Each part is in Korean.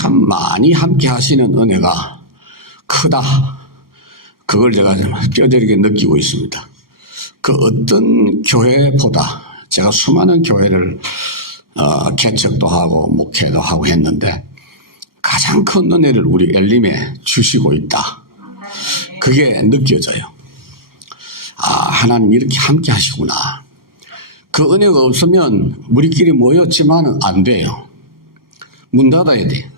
참 많이 함께 하시는 은혜가 크다. 그걸 제가 뼈저리게 느끼고 있습니다. 그 어떤 교회보다 제가 수많은 교회를 개척도 하고 목회도 하고 했는데 가장 큰 은혜를 우리 엘림에 주시고 있다. 그게 느껴져요. 하나님 이렇게 함께 하시구나. 그 은혜가 없으면 우리끼리 모였지만 안 돼요. 문 닫아야 돼.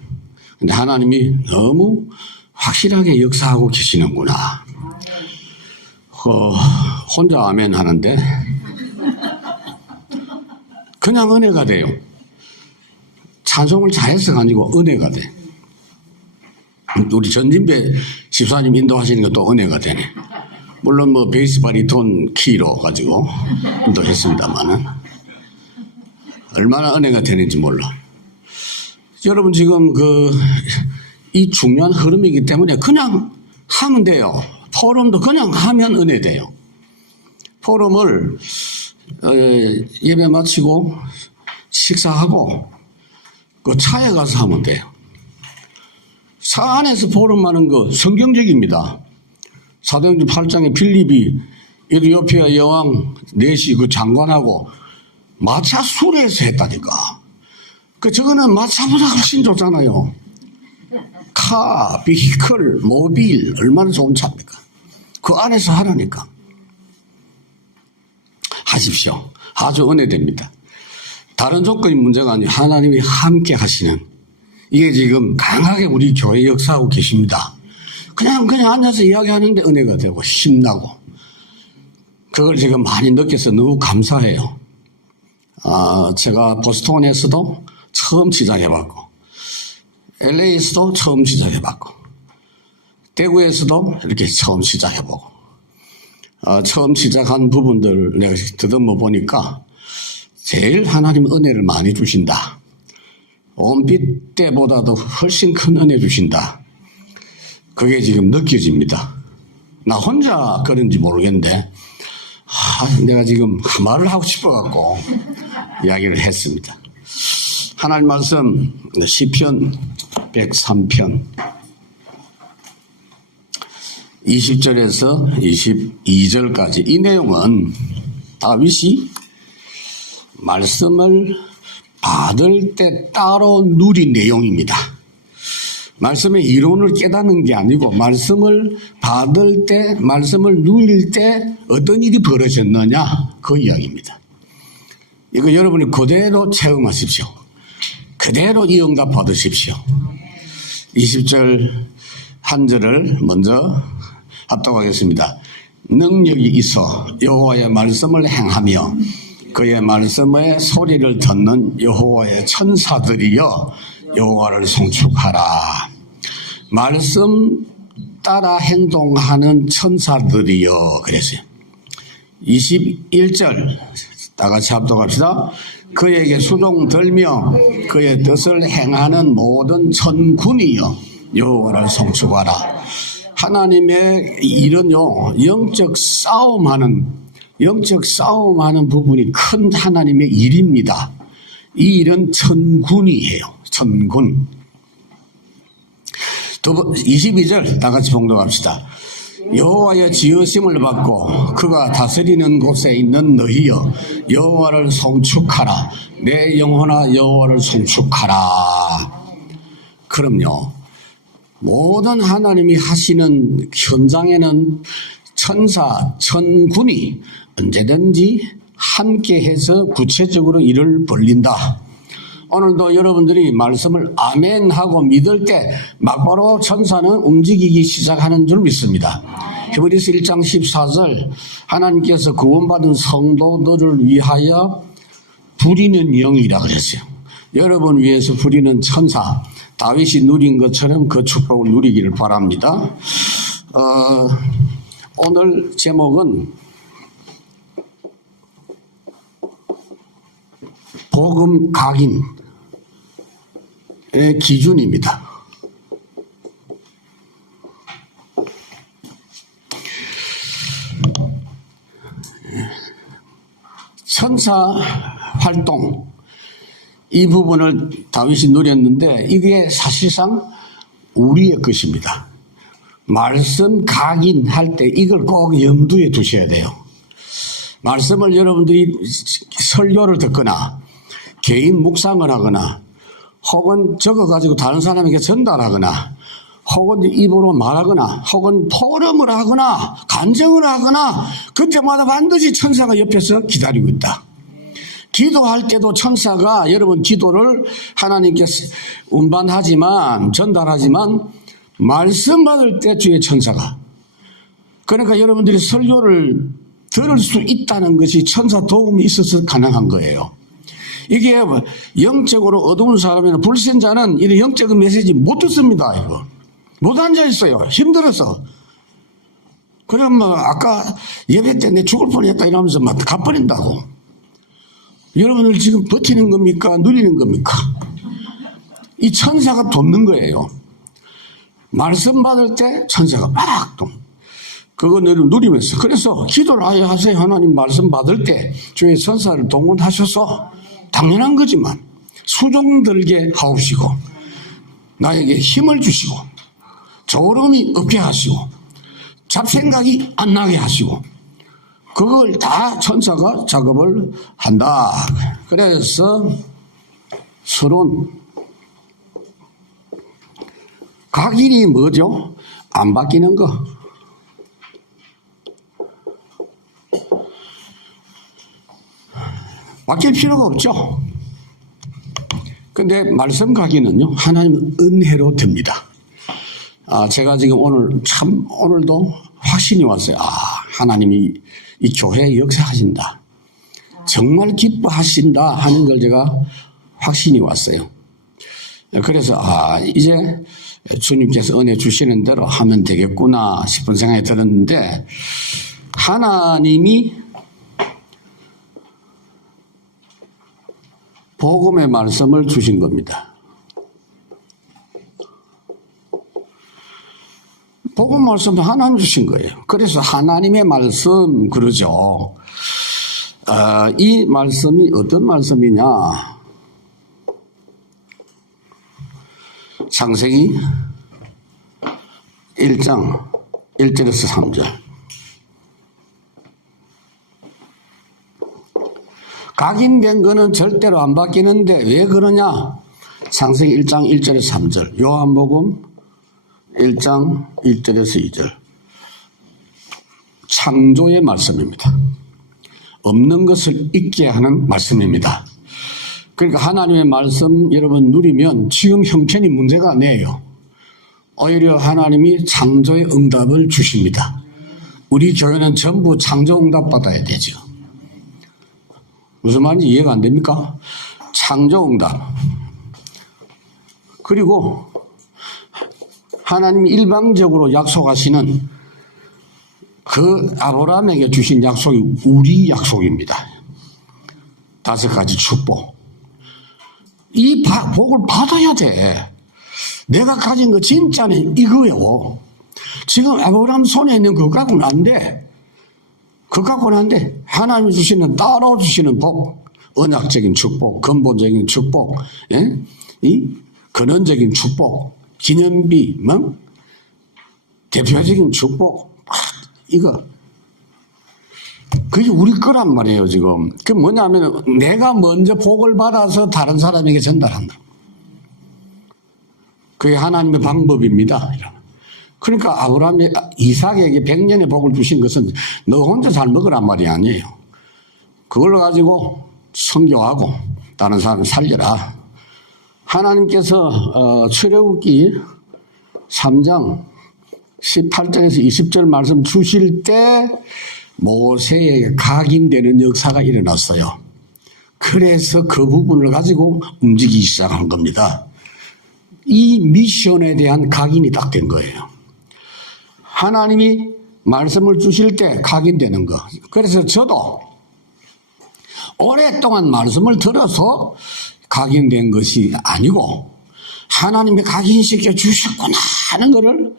근데 하나님이 너무 확실하게 역사하고 계시는구나. 혼자 아멘 하는데 그냥 은혜가 돼요. 찬송을 잘해서가 아니고 은혜가 돼. 우리 전진배 집사님 인도하시는 것도 은혜가 되네. 물론 뭐 베이스 바리톤 키로 가지고 인도했습니다만은 얼마나 은혜가 되는지 몰라. 여러분 지금 이 중요한 흐름이기 때문에 그냥 하면 돼요. 포럼도 그냥 하면 은혜 돼요. 포럼을 예배 마치고 식사하고 그 차에 가서 하면 돼요. 차 안에서 포럼하는 거 성경적입니다. 사도행전 8장에 필립이 에티오피아 여왕 넷이 그 장관하고 마차 수레에서 했다니까. 저거는 마차보다 훨씬 좋잖아요. 카, 비히클, 모빌 얼마나 좋은 차입니까? 그 안에서 하라니까. 하십시오. 아주 은혜됩니다. 다른 조건이 문제가 아니고 하나님이 함께 하시는 이게 지금 강하게 우리 교회 역사하고 계십니다. 그냥 앉아서 이야기하는데 은혜가 되고 힘나고 그걸 지금 많이 느껴서 너무 감사해요. 제가 보스턴에서도 처음 시작해봤고 LA에서도 처음 시작해봤고 대구에서도 이렇게 처음 시작해보고 처음 시작한 부분들을 내가 더듬어 보니까 제일 하나님 은혜를 많이 주신다. 온빛 때보다도 훨씬 큰 은혜 주신다. 그게 지금 느껴집니다. 나 혼자 그런지 모르겠는데 내가 지금 말을 하고 싶어갖고 이야기를 했습니다. 하나님 말씀 시편 103편 20절에서 22절까지 이 내용은 다윗이 말씀을 받을 때 따로 누린 내용입니다. 말씀의 이론을 깨닫는 게 아니고 말씀을 받을 때, 말씀을 누릴 때 어떤 일이 벌어졌느냐 그 이야기입니다. 이거 여러분이 그대로 체험하십시오. 그대로 이 응답 받으십시오. 20절 한 절을 먼저 합독하겠습니다. 능력이 있어 여호와의 말씀을 행하며 그의 말씀의 소리를 듣는 여호와의 천사들이여 여호와를 송축하라. 말씀 따라 행동하는 천사들이여 그랬어요. 21절 다 같이 합독합시다. 그에게 수종 들며 그의 뜻을 행하는 모든 천군이여 여호와를 송축하라. 하나님의 일은요 영적 싸움하는 부분이 큰 하나님의 일입니다. 이 일은 천군이에요. 천군. 22절 다 같이 봉독합시다. 여호와의 지으심을 받고 그가 다스리는 곳에 있는 너희여 여호와를 송축하라. 내 영혼아 여호와를 송축하라. 그럼요. 모든 하나님이 하시는 현장에는 천사, 천군이 언제든지 함께해서 구체적으로 일을 벌린다. 오늘도 여러분들이 말씀을 아멘하고 믿을 때 막바로 천사는 움직이기 시작하는 줄 믿습니다. 히브리서 1장 14절 하나님께서 구원받은 성도들을 위하여 부리는 영이라 그랬어요. 여러분 위해서 부리는 천사 다윗이 누린 것처럼 그 축복을 누리기를 바랍니다. 오늘 제목은 복음 각인의 기준입니다. 천사 활동 이 부분을 다윗이 누렸는데 이게 사실상 우리의 것입니다. 말씀 각인할 때 이걸 꼭 염두에 두셔야 돼요. 말씀을 여러분들이 설교를 듣거나 개인 묵상을 하거나 혹은 적어가지고 다른 사람에게 전달하거나 혹은 입으로 말하거나 혹은 포럼을 하거나 간증을 하거나 그때마다 반드시 천사가 옆에서 기다리고 있다. 기도할 때도 천사가 여러분 기도를 하나님께 운반하지만 전달하지만 말씀 받을 때 주의 천사가 그러니까 여러분들이 설교를 들을 수 있다는 것이 천사 도움이 있어서 가능한 거예요. 이게 영적으로 어두운 사람이나 불신자는 이런 영적인 메시지 못 듣습니다. 이거. 못 앉아있어요. 힘들어서. 그러면 아까 예배 때 내 죽을 뻔했다 이러면서 막 가버린다고. 여러분들 지금 버티는 겁니까? 누리는 겁니까? 이 천사가 돕는 거예요. 말씀 받을 때 천사가 막 그거 누리면서 그래서 기도를 아예 하세요. 하나님 말씀 받을 때 주의 천사를 동원하셔서 당연한 거지만 수종 들게 하옵시고 나에게 힘을 주시고 저울음이 없게 하시고 잡생각이 안 나게 하시고 그걸 다 천사가 작업을 한다. 그래서 서론 각인이 뭐죠? 안 바뀌는 거. 바뀔 필요가 없죠. 근데 말씀 각인은요, 하나님은 은혜로 됩니다. 제가 지금 오늘도 확신이 왔어요. 하나님이 이 교회에 역사하신다. 정말 기뻐하신다 하는 걸 제가 확신이 왔어요. 그래서, 이제 주님께서 은혜 주시는 대로 하면 되겠구나 싶은 생각이 들었는데, 하나님이 복음의 말씀을 주신 겁니다. 복음 말씀은 하나님 주신 거예요. 그래서 하나님의 말씀 그러죠. 이 말씀이 어떤 말씀이냐? 창세기 1장 1절에서 3절. 각인된 거는 절대로 안 바뀌는데 왜 그러냐? 창세기 1장 1절에서 3절, 요한복음 1장 1절에서 2절. 창조의 말씀입니다. 없는 것을 있게 하는 말씀입니다. 그러니까 하나님의 말씀 여러분 누리면 지금 형편이 문제가 아니에요. 오히려 하나님이 창조의 응답을 주십니다. 우리 교회는 전부 창조 응답 받아야 되죠. 무슨 말인지 이해가 안 됩니까? 창조응답. 그리고 하나님이 일방적으로 약속하시는 그 아브라함에게 주신 약속이 우리 약속입니다. 5가지 축복. 이 복을 받아야 돼. 내가 가진 거 진짜는 이거요. 지금 아브라함 손에 있는 그거 갖고는 안 돼. 그거 갖고는 안 돼. 하나님이 주시는 따로 주시는 복, 언약적인 축복, 근본적인 축복, 이 근원적인 축복, 기념비, 대표적인 축복, 이거 그게 우리 거란 말이에요. 지금 그게 뭐냐면 내가 먼저 복을 받아서 다른 사람에게 전달한다. 그게 하나님의 방법입니다. 그러니까 아브라함이 이삭에게 100년의 복을 주신 것은 너 혼자 잘 먹으란 말이 아니에요. 그걸로 가지고 선교하고 다른 사람을 살려라. 하나님께서 출애굽기 3장 18절에서 20절 말씀 주실 때 모세에게 각인되는 역사가 일어났어요. 그래서 그 부분을 가지고 움직이기 시작한 겁니다. 이 미션에 대한 각인이 딱 된 거예요. 하나님이 말씀을 주실 때 각인되는 거. 그래서 저도 오랫동안 말씀을 들어서 각인된 것이 아니고 하나님이 각인시켜 주셨구나 하는 것을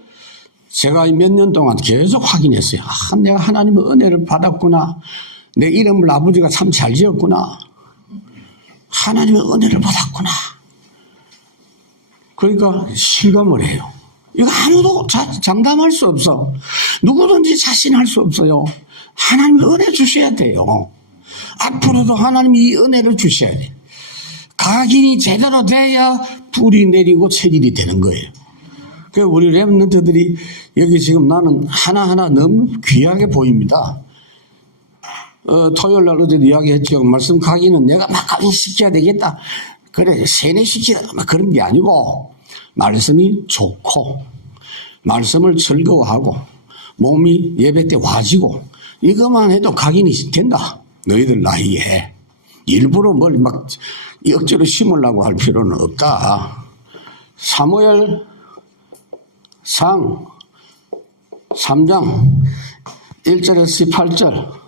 제가 몇 년 동안 계속 확인했어요. 내가 하나님의 은혜를 받았구나. 내 이름을 아버지가 참 잘 지었구나. 하나님의 은혜를 받았구나. 그러니까 실감을 해요. 이거 아무도 장담할 수 없어. 누구든지 자신할 수 없어요. 하나님이 은혜 주셔야 돼요. 앞으로도 하나님이 이 은혜를 주셔야 돼. 각인이 제대로 돼야 불이 내리고 체질이 되는 거예요. 그 우리 렘넌트들이 여기 지금 나는 하나하나 너무 귀하게 보입니다. 토요일 날 어제도 이야기했죠. 말씀 각인은 내가 막 각인시켜야 되겠다. 그래, 세뇌시키라. 막 그런 게 아니고, 말씀이 좋고, 말씀을 즐거워하고, 몸이 예배 때 와지고, 이것만 해도 각인이 된다. 너희들 나이에. 일부러 뭘 막 억지로 심으려고 할 필요는 없다. 사무엘 상 3장 1절에서 18절.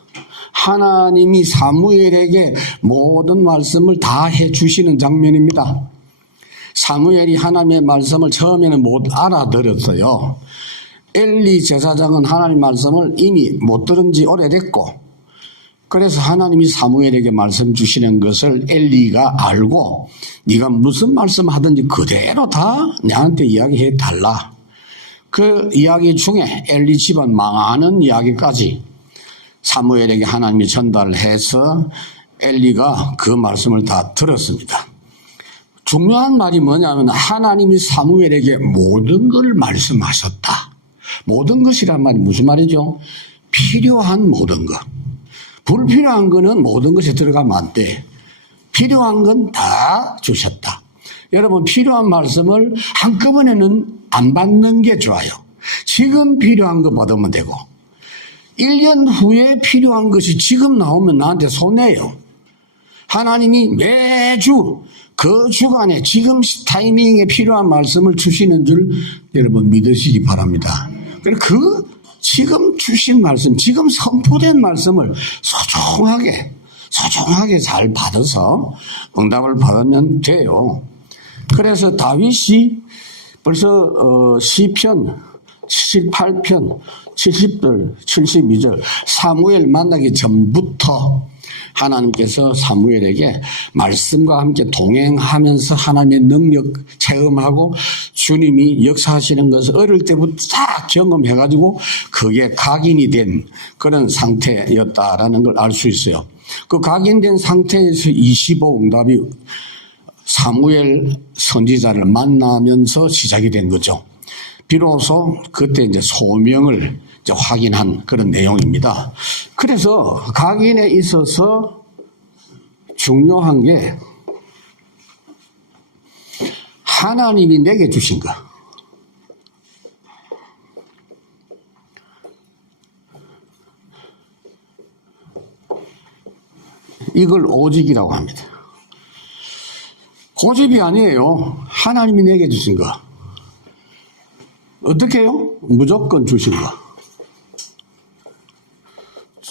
하나님이 사무엘에게 모든 말씀을 다 해주시는 장면입니다. 사무엘이 하나님의 말씀을 처음에는 못 알아들었어요. 엘리 제사장은 하나님 말씀을 이미 못 들은 지 오래됐고, 그래서 하나님이 사무엘에게 말씀 주시는 것을 엘리가 알고 네가 무슨 말씀 하든지 그대로 다 내한테 이야기해 달라. 그 이야기 중에 엘리 집안 망하는 이야기까지 사무엘에게 하나님이 전달을 해서 엘리가 그 말씀을 다 들었습니다. 중요한 말이 뭐냐면 하나님이 사무엘에게 모든 걸 말씀하셨다. 모든 것이란 말이 무슨 말이죠? 필요한 모든 것. 불필요한 거는 모든 것이 들어가면 안 돼. 필요한 건 다 주셨다. 여러분, 필요한 말씀을 한꺼번에는 안 받는 게 좋아요. 지금 필요한 거 받으면 되고 1년 후에 필요한 것이 지금 나오면 나한테 손해요. 하나님이 매주 그 주간에 지금 타이밍에 필요한 말씀을 주시는 줄 여러분 믿으시기 바랍니다. 그리고 그 지금 주신 말씀, 지금 선포된 말씀을 소중하게 잘 받아서 응답을 받으면 돼요. 그래서 다윗이 벌써 시편 78편 70절 72절 사무엘 만나기 전부터 하나님께서 사무엘에게 말씀과 함께 동행하면서 하나님의 능력 체험하고 주님이 역사하시는 것을 어릴 때부터 다 경험해가지고 그게 각인이 된 그런 상태였다라는 걸 알 수 있어요. 그 각인된 상태에서 25응답이 사무엘 선지자를 만나면서 시작이 된 거죠. 비로소 그때 이제 소명을 이제 확인한 그런 내용입니다. 그래서 각인에 있어서 중요한 게 하나님이 내게 주신 것. 이걸 오직이라고 합니다. 고집이 아니에요. 하나님이 내게 주신 거. 어떻게 해요? 무조건 주신 거.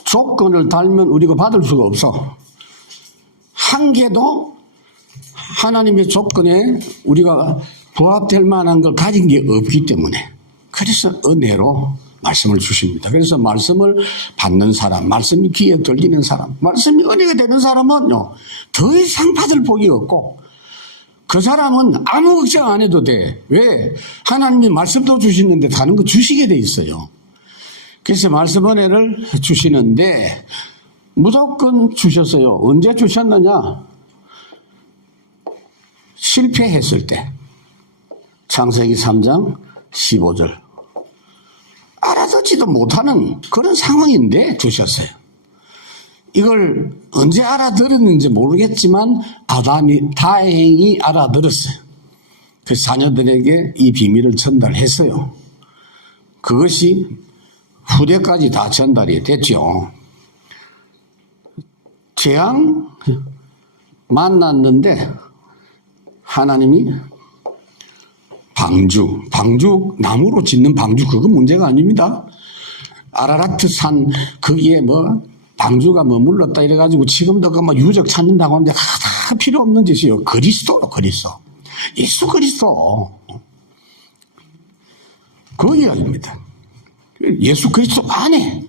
조건을 달면 우리가 받을 수가 없어. 한 개도 하나님의 조건에 우리가 부합될 만한 걸 가진 게 없기 때문에. 그래서 은혜로 말씀을 주십니다. 그래서 말씀을 받는 사람, 말씀이 귀에 들리는 사람, 말씀이 은혜가 되는 사람은요, 더 이상 받을 복이 없고, 그 사람은 아무 걱정 안 해도 돼. 왜? 하나님이 말씀도 주시는데 다른 거 주시게 돼 있어요. 그래서 말씀 은혜를 주시는데 무조건 주셨어요. 언제 주셨느냐? 실패했을 때. 창세기 3장 15절. 알아듣지도 못하는 그런 상황인데 주셨어요. 이걸 언제 알아들었는지 모르겠지만 아담이 다행히 알아들었어요. 그 자녀들에게 이 비밀을 전달했어요. 그것이 후대까지 다 전달이 됐죠. 재앙 만났는데 하나님이 방주 나무로 짓는 방주 그거 문제가 아닙니다. 아라라트 산 거기에 방주가 머물렀다 이래가지고 지금도 그 유적 찾는다고 하는데 다 필요 없는 짓이요. 그리스도. 예수 그리스도. 그 이야기입니다. 예수 그리스도 안에,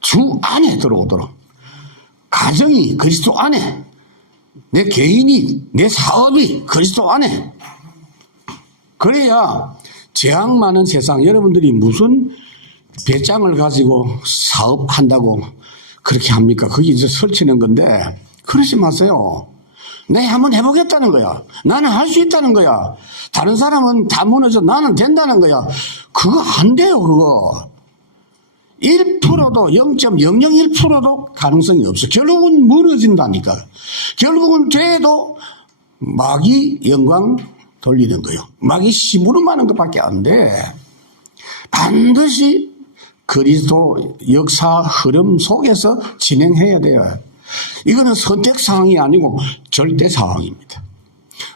주 안에 들어오도록. 가정이 그리스도 안에, 내 개인이, 내 사업이 그리스도 안에. 그래야 재앙 많은 세상, 여러분들이 무슨 배짱을 가지고 사업한다고 그렇게 합니까? 거기 이제 설치는 건데, 그러지 마세요. 내가 한번 해보겠다는 거야. 나는 할 수 있다는 거야. 다른 사람은 다 무너져. 나는 된다는 거야. 그거 안 돼요, 그거. 1%도 0.001%도 가능성이 없어. 결국은 무너진다니까. 결국은 돼도 마귀 영광 돌리는 거요. 마귀 심부름하는 것밖에 안 돼. 반드시 그리스도 역사 흐름 속에서 진행해야 돼요. 이거는 선택 사항이 아니고 절대 사항입니다.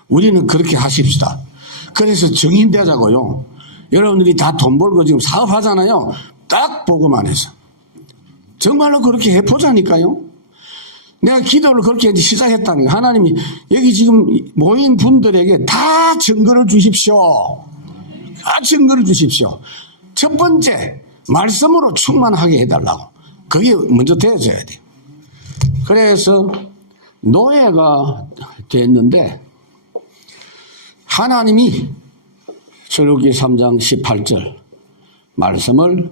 우리는 그렇게 하십시다. 그래서 정인되자고요. 여러분들이 다 돈 벌고 지금 사업하잖아요. 딱 보고만 해서. 정말로 그렇게 해보자니까요. 내가 기도를 그렇게 시작했다니까. 하나님이 여기 지금 모인 분들에게 다 증거를 주십시오. 다 증거를 주십시오. 첫 번째, 말씀으로 충만하게 해달라고. 그게 먼저 되어져야 돼요. 그래서 노예가 됐는데 하나님이 출애굽기 3장 18절 말씀을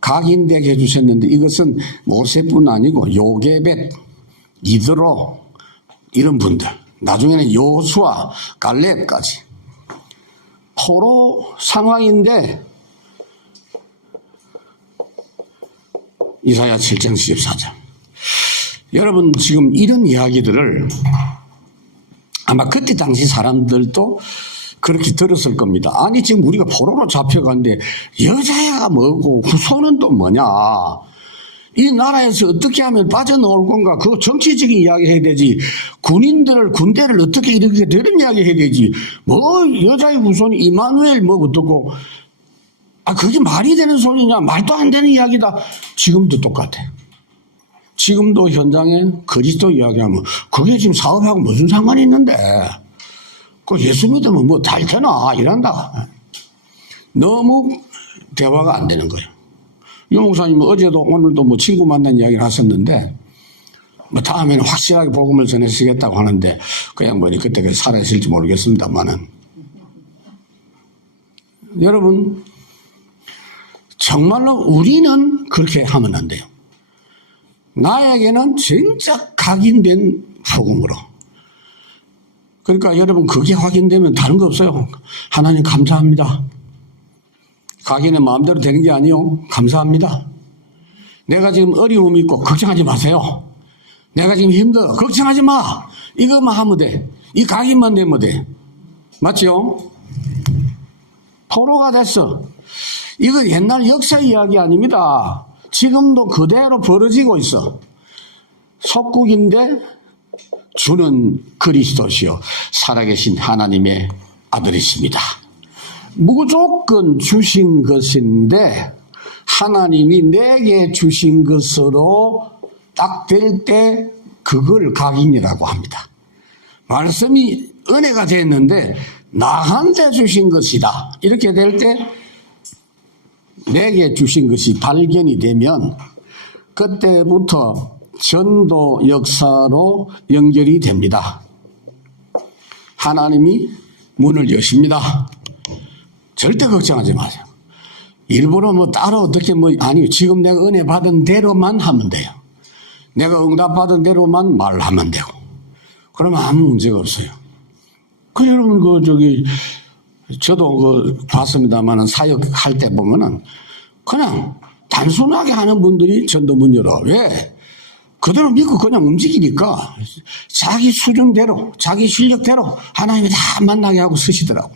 각인되게 해주셨는데 이것은 모세뿐 아니고 요게벳, 이드로 이런 분들, 나중에는 요수아, 갈렙까지 포로 상황인데 이사야 7장 14절. 여러분 지금 이런 이야기들을 아마 그때 당시 사람들도 그렇게 들었을 겁니다. 아니 지금 우리가 포로로 잡혀가는데 여자애가 뭐고 후손은 또 뭐냐. 이 나라에서 어떻게 하면 빠져나올 건가. 그 정치적인 이야기 해야 되지. 군대를 어떻게 이렇게 되는 이야기 해야 되지. 뭐 여자의 후손이 이마누엘 뭐 어떻고. 그게 말이 되는 소리냐. 말도 안 되는 이야기다. 지금도 똑같아. 지금도 현장에 그리스도 이야기하면 그게 지금 사업하고 무슨 상관이 있는데. 그 예수 믿으면 뭐 잘 되나 이란다. 너무 대화가 안 되는 거예요. 유 목사님은 어제도 오늘도 뭐 친구 만난 이야기를 하셨는데 뭐 다음에는 확실하게 복음을 전해주시겠다고 하는데 그 양반이 그때 살아있을지 모르겠습니다만은 여러분 정말로 우리는 그렇게 하면 안 돼요. 나에게는 진짜 각인된 복음으로. 그러니까 여러분 그게 확인되면 다른 거 없어요. 하나님 감사합니다. 각인의 마음대로 되는 게 아니요. 감사합니다. 내가 지금 어려움이 있고 걱정하지 마세요. 내가 지금 힘들어. 걱정하지 마. 이것만 하면 돼. 이 각인만 되면 돼. 맞죠? 포로가 됐어. 이거 옛날 역사 이야기 아닙니다. 지금도 그대로 벌어지고 있어. 속국인데 주는 그리스도시요 살아계신 하나님의 아들이십니다. 무조건 주신 것인데 하나님이 내게 주신 것으로 딱 될 때 그걸 각인이라고 합니다. 말씀이 은혜가 됐는데 나한테 주신 것이다. 이렇게 될 때 내게 주신 것이 발견이 되면 그때부터 전도 역사로 연결이 됩니다. 하나님이 문을 여십니다. 절대 걱정하지 마세요. 일부러 뭐 따로 어떻게 아니 지금 내가 은혜 받은 대로만 하면 돼요. 내가 응답받은 대로만 말하면 되고 그러면 아무 문제가 없어요. 여러분 저도 봤습니다만은 사역할 때 보면은 그냥 단순하게 하는 분들이 전도문 열어. 왜? 그대로 믿고 그냥 움직이니까 자기 수준대로 자기 실력대로 하나님이 다 만나게 하고 쓰시더라고.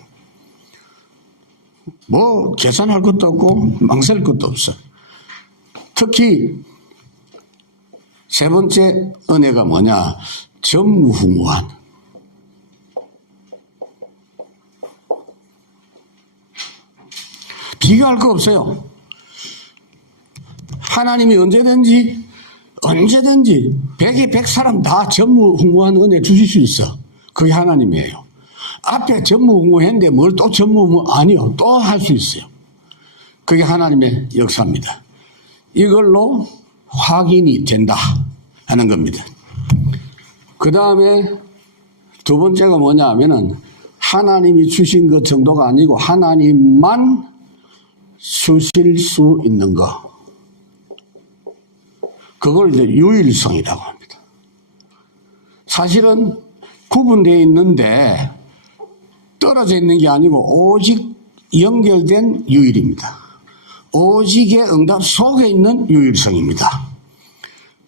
뭐 계산할 것도 없고 망설 것도 없어. 특히 세 번째 은혜가 뭐냐? 전무후무한. 비교할 거 없어요. 하나님이 언제든지 100에 100 사람 다 전무후무한 은혜 주실 수 있어. 그게 하나님이에요. 앞에 전무후무했는데 뭘 또 전무후무 아니요. 또 할 수 있어요. 그게 하나님의 역사입니다. 이걸로 확인이 된다 하는 겁니다. 그 다음에 두 번째가 뭐냐 하면은 하나님이 주신 것 정도가 아니고 하나님만 주실 수 있는 거. 그걸 이제 유일성이라고 합니다. 사실은 구분되어 있는데 떨어져 있는 게 아니고 오직 연결된 유일입니다. 오직의 응답 속에 있는 유일성입니다.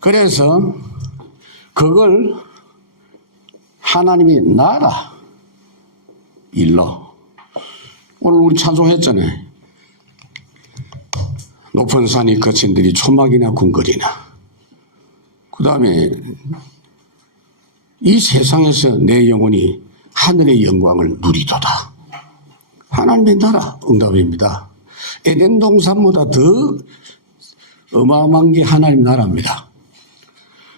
그래서 그걸 하나님이 나라 일러. 오늘 우리 찬송했잖아요. 높은 산이 거친 들이 초막이나 궁궐이나. 그 다음에 이 세상에서 내 영혼이 하늘의 영광을 누리도다. 하나님의 나라 응답입니다. 에덴 동산보다 더 어마어마한 게 하나님 나라입니다.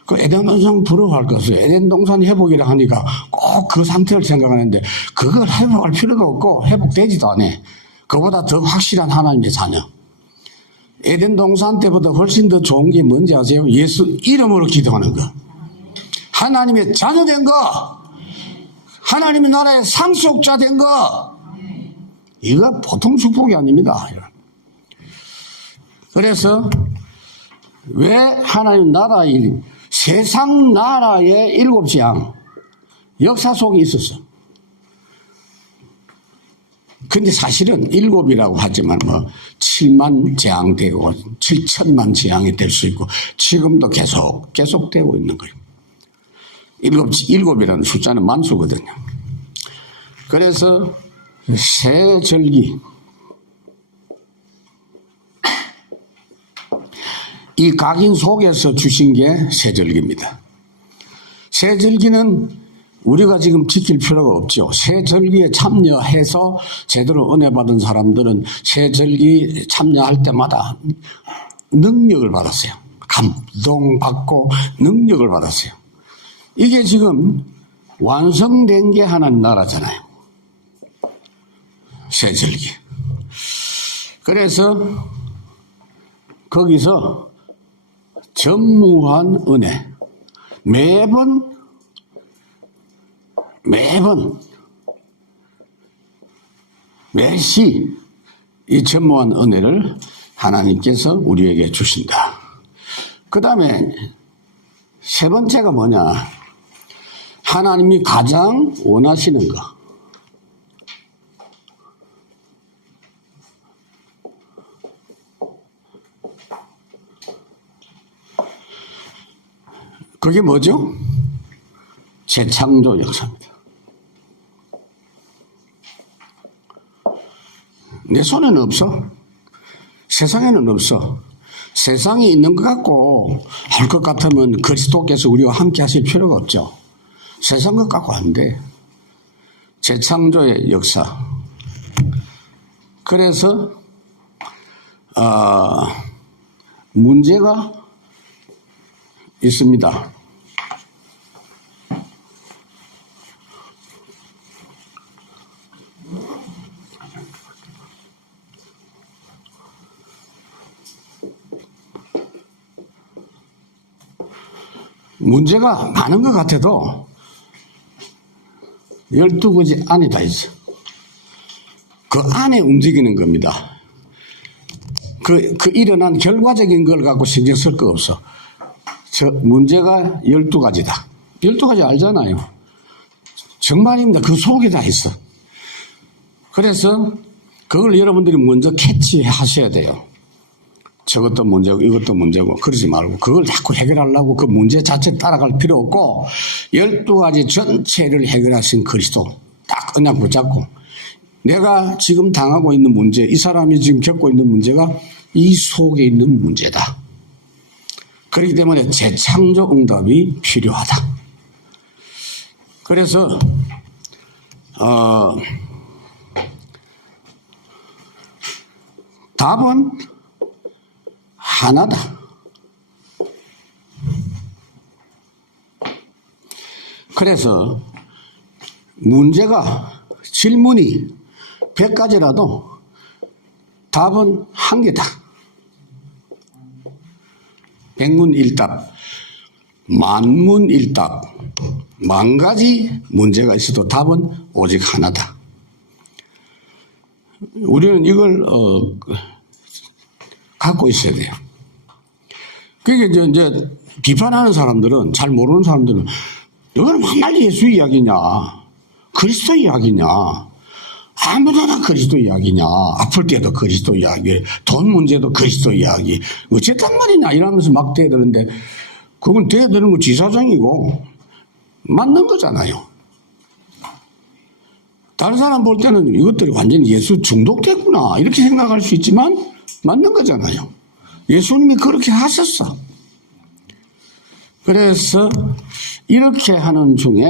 그 에덴 동산 부러워할 것을 에덴 동산 회복이라 하니까 꼭 그 상태를 생각하는데 그걸 회복할 필요도 없고 회복되지도 않아. 그보다 더 확실한 하나님의 자녀. 에덴 동산 때보다 훨씬 더 좋은 게 뭔지 아세요? 예수 이름으로 기도하는 거. 하나님의 자녀 된 거. 하나님의 나라의 상속자 된 거. 이거 보통 축복이 아닙니다. 그래서 왜 하나님 나라의 세상 나라의 일곱 재앙 역사 속에 있었어. 근데 사실은 일곱이라고 하지만 7만 재앙 되고 7천만 재앙이 될 수 있고 지금도 계속되고 있는 거예요. 일곱이라는 숫자는 만수거든요. 그래서 세절기 이 각인 속에서 주신 게 세절기입니다. 세절기는 우리가 지금 지킬 필요가 없죠. 세절기에 참여해서 제대로 은혜 받은 사람들은 세절기 참여할 때마다 능력을 받았어요. 감동받고 능력을 받았어요. 이게 지금 완성된 게 하나님 나라잖아요. 세절기. 그래서 거기서 전무한 은혜. 매시 이 전무한 은혜를 하나님께서 우리에게 주신다. 그 다음에 세 번째가 뭐냐? 하나님이 가장 원하시는 거. 그게 뭐죠? 재창조 역사입니다. 내 손에는 없어. 세상에는 없어. 세상에 있는 것 같고 할 것 같으면 그리스도께서 우리와 함께 하실 필요가 없죠. 세상 것 같고 안 돼. 재창조의 역사. 그래서 문제가 있습니다. 문제가 많은 것 같아도 12가지 안에 다 있어. 그 안에 움직이는 겁니다. 그 일어난 결과적인 걸 갖고 신경 쓸 거 없어. 저 문제가 12가지다. 12가지 알잖아요. 정말입니다. 그 속에 다 있어. 그래서 그걸 여러분들이 먼저 캐치하셔야 돼요. 저것도 문제고 이것도 문제고 그러지 말고 그걸 자꾸 해결하려고 그 문제 자체 따라갈 필요 없고 12가지 전체를 해결하신 그리스도 딱 그냥 붙잡고 내가 지금 당하고 있는 문제, 이 사람이 지금 겪고 있는 문제가 이 속에 있는 문제다. 그렇기 때문에 재창조 응답이 필요하다. 그래서 답은 하나다. 그래서 질문이 100가지라도 답은 한 개다. 백문일답. 만문일답, 만 가지 문제가 있어도 답은 오직 하나다. 우리는 이걸 갖고 있어야 돼요. 그게 이제 비판하는 사람들은, 잘 모르는 사람들은 이건 맨날 예수 이야기냐, 그리스도 이야기냐, 아무데나 그리스도 이야기냐, 아플 때도 그리스도 이야기, 돈 문제도 그리스도 이야기, 어쨌단 말이냐 이러면서 막 대드는데, 그건 대드는 거 지사정이고 맞는 거잖아요. 다른 사람 볼 때는 이것들이 완전히 예수 중독됐구나 이렇게 생각할 수 있지만 맞는 거잖아요. 예수님이 그렇게 하셨어. 그래서 이렇게 하는 중에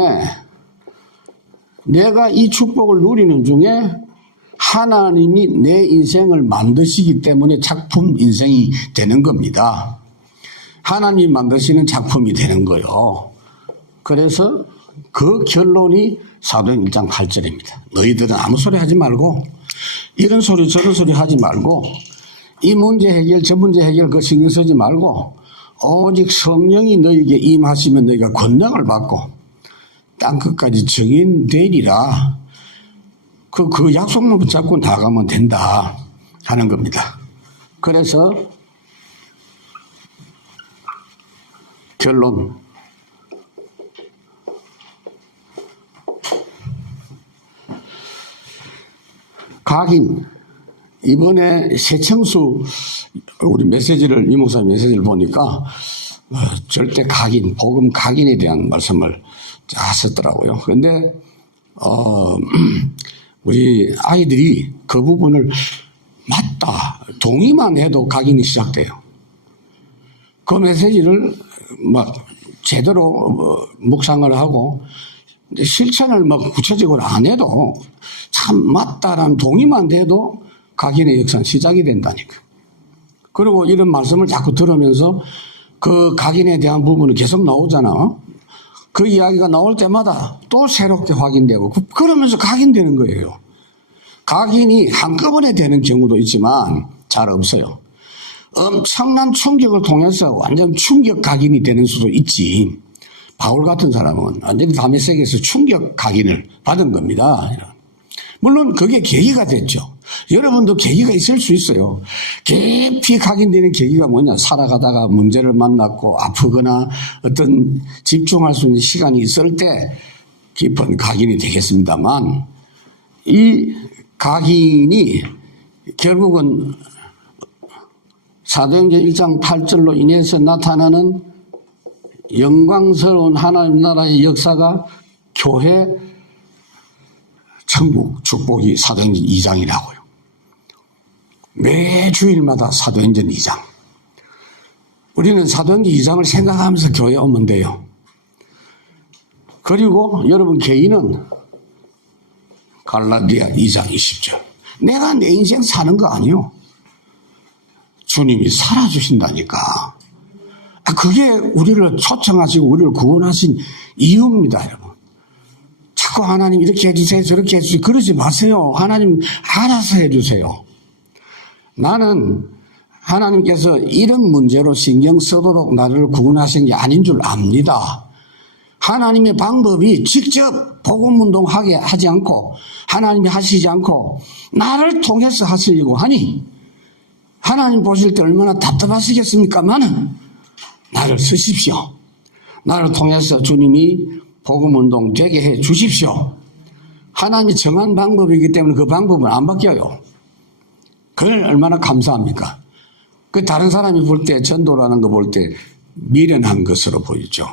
내가 이 축복을 누리는 중에 하나님이 내 인생을 만드시기 때문에 작품 인생이 되는 겁니다. 하나님이 만드시는 작품이 되는 거예요. 그래서 그 결론이 사도행 1장 8절입니다. 너희들은 아무 소리 하지 말고 이런 소리 저런 소리 하지 말고 이 문제 해결 저 문제 해결 그 신경 쓰지 말고 오직 성령이 너희에게 임하시면 너희가 권능을 받고 땅끝까지 증인되리라. 그 약속만 붙잡고 나가면 된다 하는 겁니다. 그래서 결론, 각인, 이번에 새청수 우리 메시지를, 이 목사님 메시지를 보니까 절대 각인, 복음 각인에 대한 말씀을 하셨더라고요. 그런데 우리 아이들이 그 부분을 맞다, 동의만 해도 각인이 시작돼요. 그 메시지를 막 제대로 묵상을 하고 실천을 막 구체적으로 안 해도 참 맞다라는 동의만 돼도 각인의 역사는 시작이 된다니까. 그리고 이런 말씀을 자꾸 들으면서 그 각인에 대한 부분은 계속 나오잖아. 그 이야기가 나올 때마다 또 새롭게 확인되고 그러면서 각인되는 거예요. 각인이 한꺼번에 되는 경우도 있지만 잘 없어요. 엄청난 충격을 통해서 완전 충격 각인이 되는 수도 있지. 바울 같은 사람은 완전히 다메섹에서 충격 각인을 받은 겁니다. 물론 그게 계기가 됐죠. 여러분도 계기가 있을 수 있어요. 깊이 각인되는 계기가 뭐냐, 살아가다가 문제를 만났고 아프거나 어떤 집중할 수 있는 시간이 있을 때 깊은 각인이 되겠습니다만, 이 각인이 결국은 사도행전 1장 8절로 인해서 나타나는 영광스러운 하나님 나라의 역사가 교회 천국 축복이 사도행전 2장이라고요. 매 주일마다 사도행전 2장. 우리는 사도행전 2장을 생각하면서 교회에 오면 돼요. 그리고 여러분 개인은 갈라디아 2장 20절. 내가 내 인생 사는 거 아니요. 주님이 살아주신다니까. 그게 우리를 초청하시고 우리를 구원하신 이유입니다, 여러분. 자꾸 하나님 이렇게 해주세요, 저렇게 해주세요. 그러지 마세요. 하나님 알아서 해주세요. 나는 하나님께서 이런 문제로 신경 쓰도록 나를 구원하신 게 아닌 줄 압니다. 하나님의 방법이 직접 복음운동하게 하지 않고 하나님이 하시지 않고 나를 통해서 하시려고 하니 하나님 보실 때 얼마나 답답하시겠습니까만은 나를 쓰십시오. 나를 통해서 주님이 복음운동 되게 해 주십시오. 하나님이 정한 방법이기 때문에 그 방법은 안 바뀌어요. 그걸 얼마나 감사합니까? 그 다른 사람이 볼 때 전도라는 거 볼 때 미련한 것으로 보이죠.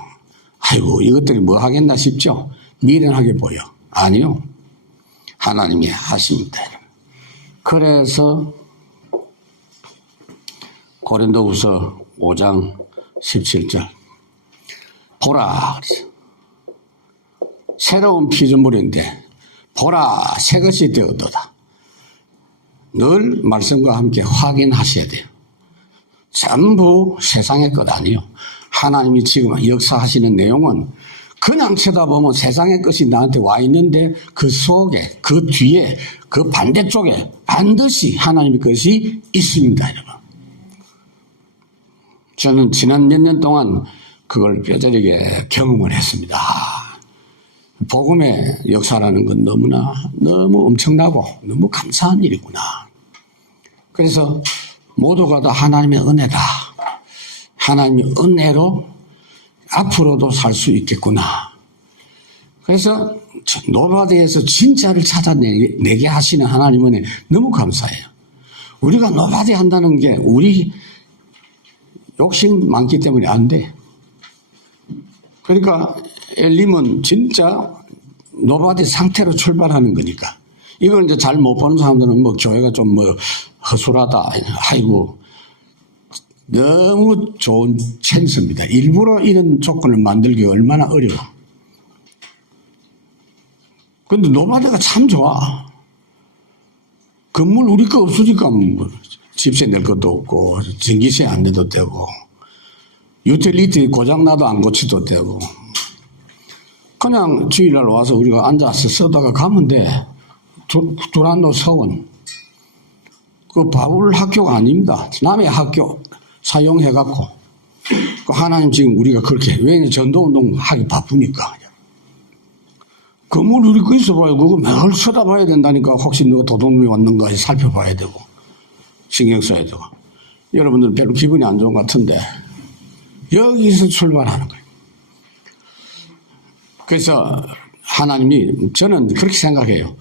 아이고 이것들이 뭐 하겠나 싶죠. 미련하게 보여. 아니요. 하나님이 하십니다. 그래서 고린도후서 5장 17절 보라 새로운 피조물인데 보라 새것이 되었도다. 늘 말씀과 함께 확인하셔야 돼요. 전부 세상의 것 아니에요. 하나님이 지금 역사하시는 내용은 그냥 쳐다보면 세상의 것이 나한테 와 있는데 그 속에 그 뒤에 그 반대쪽에 반드시 하나님의 것이 있습니다. 여러분. 저는 지난 몇 년 동안 그걸 뼈저리게 경험을 했습니다. 복음의 역사라는 건 너무 엄청나고 너무 감사한 일이구나. 그래서 모두가 다 하나님의 은혜다. 하나님의 은혜로 앞으로도 살 수 있겠구나. 그래서 노바디에서 진짜를 찾아내게 하시는 하나님 은혜 너무 감사해요. 우리가 노바디 한다는 게 우리 욕심 많기 때문에 안 돼. 그러니까 엘림은 진짜 노바디 상태로 출발하는 거니까. 이걸 이제 잘 못 보는 사람들은 뭐 교회가 좀 뭐 허술하다. 아이고, 너무 좋은 찬스입니다. 일부러 이런 조건을 만들기 얼마나 어려워. 근데 노바디가 참 좋아. 건물 우리 거 없으니까 뭐 집세 낼 것도 없고, 전기세 안 내도 되고, 유틸리티 고장나도 안 고치도 되고, 그냥 주일날 와서 우리가 앉아서 쓰다가 가면 돼. 두란노 서원. 그 바울 학교가 아닙니다. 남의 학교 사용해갖고. 그 하나님 지금 우리가 그렇게, 왜냐면 전도운동 하기 바쁘니까. 건물 우리 거 있어봐요. 그거 매일 쳐다봐야 된다니까. 혹시 누가 도둑놈이 왔는가 살펴봐야 되고, 신경 써야 되고. 여러분들 별로 기분이 안 좋은 것 같은데, 여기서 출발하는 거예요. 그래서 하나님이, 저는 그렇게 생각해요.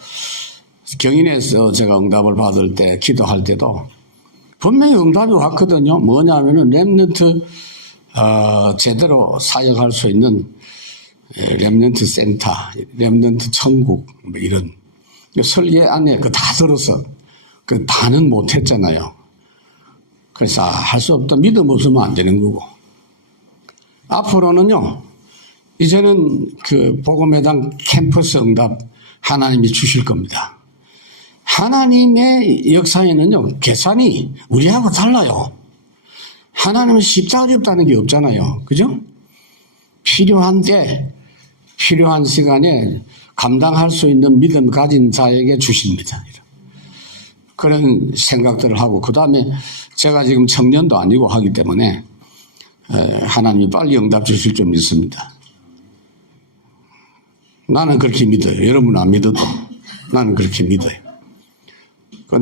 경인에서 제가 응답을 받을 때, 기도할 때도 분명히 응답이 왔거든요. 뭐냐면은 렘넌트, 제대로 사역할 수 있는 렘넌트 센터, 렘넌트 천국, 뭐 이런. 설계 안에 그 다 들어서, 그 다는 못했잖아요. 그래서 할 수 없다. 믿음 없으면 안 되는 거고. 앞으로는요, 이제는 그 복음회당 캠퍼스 응답 하나님이 주실 겁니다. 하나님의 역사에는요, 계산이 우리하고 달라요. 하나님은 쉽다 어렵다는 게 없잖아요. 그죠? 필요한 때, 필요한 시간에 감당할 수 있는 믿음 가진 자에게 주십니다. 그런 생각들을 하고, 그 다음에 제가 지금 청년도 아니고 하기 때문에 하나님이 빨리 응답 주실 줄 믿습니다. 나는 그렇게 믿어요. 여러분은 안 믿어도 나는 그렇게 믿어요.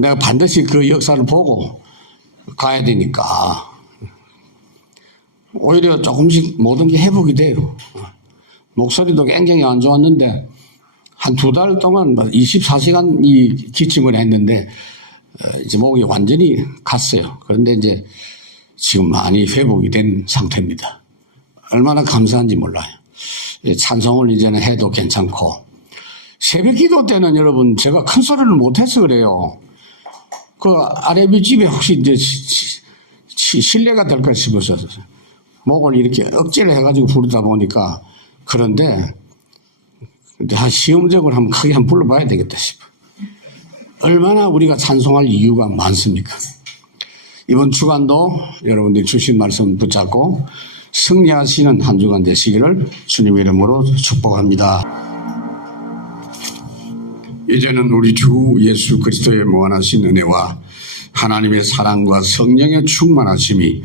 내가 반드시 그 역사를 보고 가야 되니까 오히려 조금씩 모든 게 회복이 돼요. 목소리도 굉장히 안 좋았는데 한 2달 동안 24시간 이 기침을 했는데 이제 목이 완전히 갔어요. 그런데 이제 지금 많이 회복이 된 상태입니다. 얼마나 감사한지 몰라요. 찬송을 이제는 해도 괜찮고, 새벽 기도 때는 여러분 제가 큰 소리를 못해서 그래요. 그 아래비 집에 혹시 이제 실례가 될까 싶어서 목을 이렇게 억지를 해가지고 부르다 보니까, 그런데 한 시험적으로 한번 크게 한번 불러봐야 되겠다 싶어. 얼마나 우리가 찬송할 이유가 많습니까? 이번 주간도 여러분들이 주신 말씀 붙잡고 승리하시는 한 주간 되시기를 주님의 이름으로 축복합니다. 이제는 우리 주 예수 그리스도의 무한하신 은혜와 하나님의 사랑과 성령의 충만하심이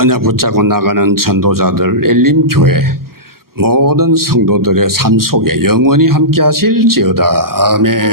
언약 붙잡고 나가는 전도자들 엘림교회 모든 성도들의 삶 속에 영원히 함께 하실지어다. 아멘.